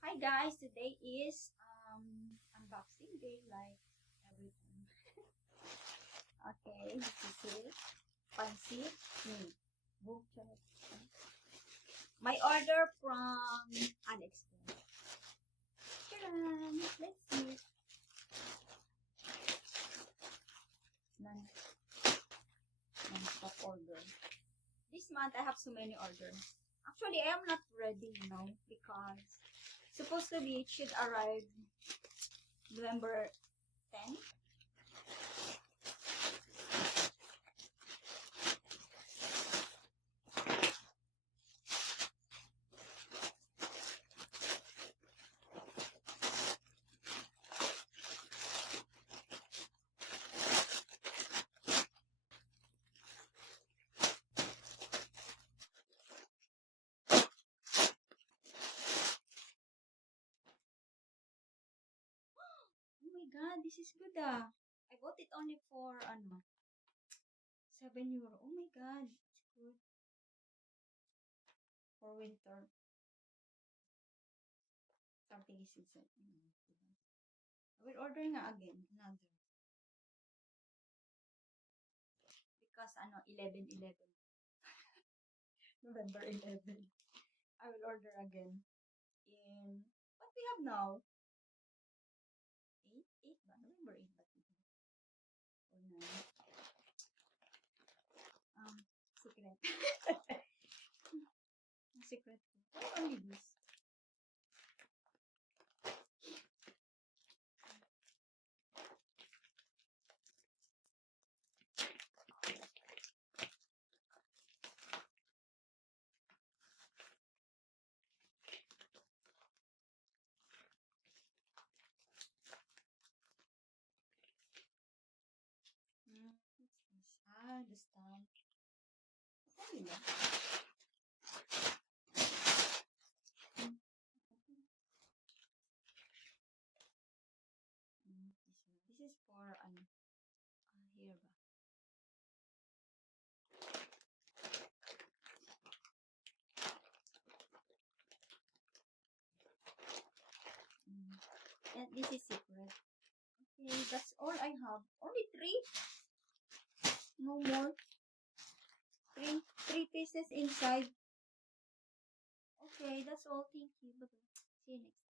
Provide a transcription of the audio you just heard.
Hi guys, today is unboxing day like everything. Okay, this is it. Pansit. Bukchot. My order from AliExpress. Tcharam! Let's see. Non-stop order. This month I have so many orders. Actually, I am not ready, because supposed to be it should arrive November 10. Oh my god, this is good ah. I bought it only for €7. Oh my god, it's good. For winter. Something is inside. I will order nga again, another. Because 11/11. November 11. I will order again. In, what we have now? 8? 8 ba? November 8 ba? Or 9? Secret. Secret. Why only this? What's this? The stamp. Ano ba? This is for, here ba? And this is secret. Okay, that's all I have. Only 3? No more. 3 pieces inside. Okay, that's all. Thank you. Bye-bye. See you next.